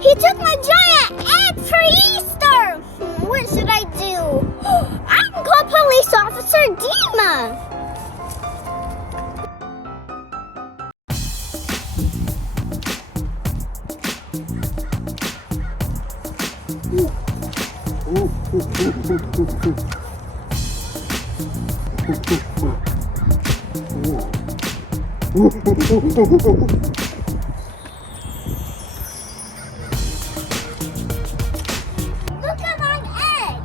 He took my giant egg for Easter! What should I do? I can call Police Officer Deema! Look at my egg!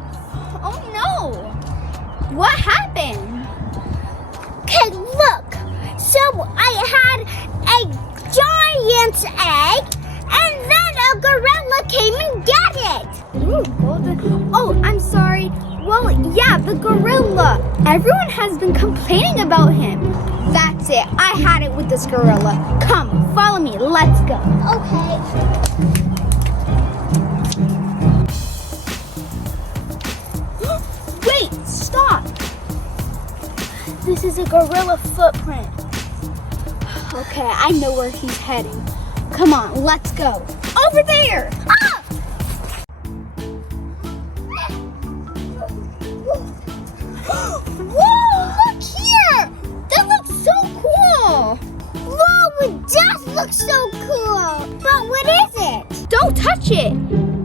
Oh no! What happened? Okay, look. So I had a giant egg, and then a gorilla came and got it. Ooh, golden. Oh, I'm sorry. Well, yeah, the gorilla. Everyone has been complaining about him. That's it. I had it with this gorilla. Come, follow me. Let's go. Okay. Wait, stop. This is a gorilla footprint. Okay, I know where he's heading. Come on, let's go. Over there. Ah! Whoa, look here. That looks so cool. Whoa, it does look so cool. But what is it? Don't touch it.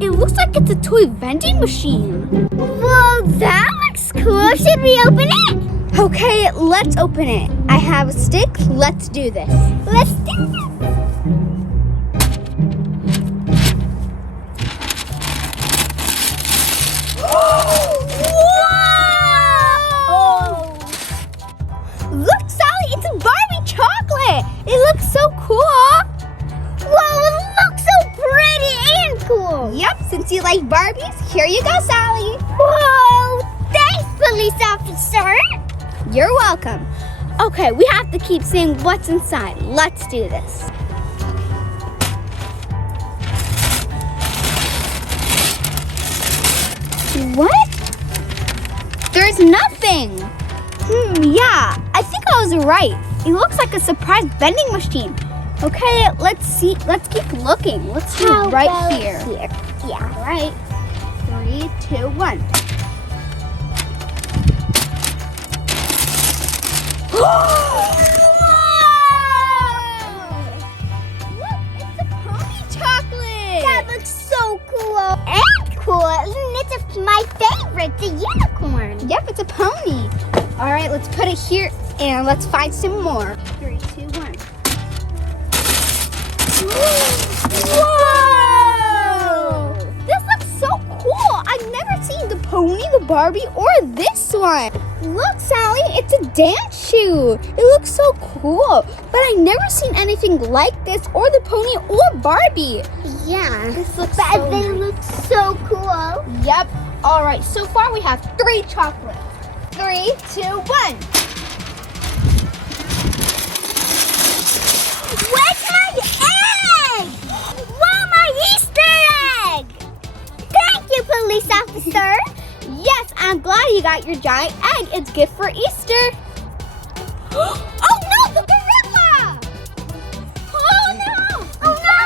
It looks like it's a toy vending machine. Whoa, that looks cool. Should we open it? Okay, let's open it. I have a stick. Let's do this. Let's do this. Whoa! Look, Sally, it's a Barbie chocolate. It looks so cool. Whoa, it looks so pretty and cool. Yep, since you like Barbies, here you go, Sally. Whoa, thanks, police officer. You're welcome. Okay, we have to keep seeing what's inside. Let's do this. What? There's nothing. Yeah, I think I was right. It looks like a surprise vending machine. Okay, let's see. Let's keep looking. Let's do it right here. Yeah, right. 3, 2, 1. Look, it's a pony chocolate. That looks so cool. And cool. And it's my favorite, the unicorn. Yep, it's a pony. All right, let's put it here and let's find some more. 3, 2, 1. Whoa! This looks so cool. I've never seen the pony, the Barbie, or this one. Look, Sally, it's a dance shoe. It looks so cool. But I've never seen anything like this, or the pony, or Barbie. Yeah. This looks But so they nice. look so cool. Yep. All right, so far we have 3 chocolates. 3, 2, 1. Where's my egg? Wow, my Easter egg! Thank you, police officer. Yes, I'm glad you got your giant egg. It's good for Easter. Oh no, the gorilla! Oh no! Oh no!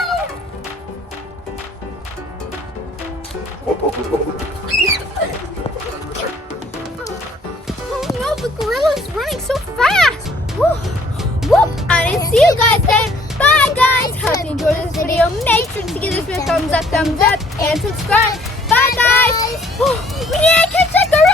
Oh no, the gorilla's running so fast. Whoop! I didn't see you guys then. Bye guys. Hope you enjoyed this video. Make sure to give this video a thumbs up, and subscribe. Bye guys. We need to catch that gorilla.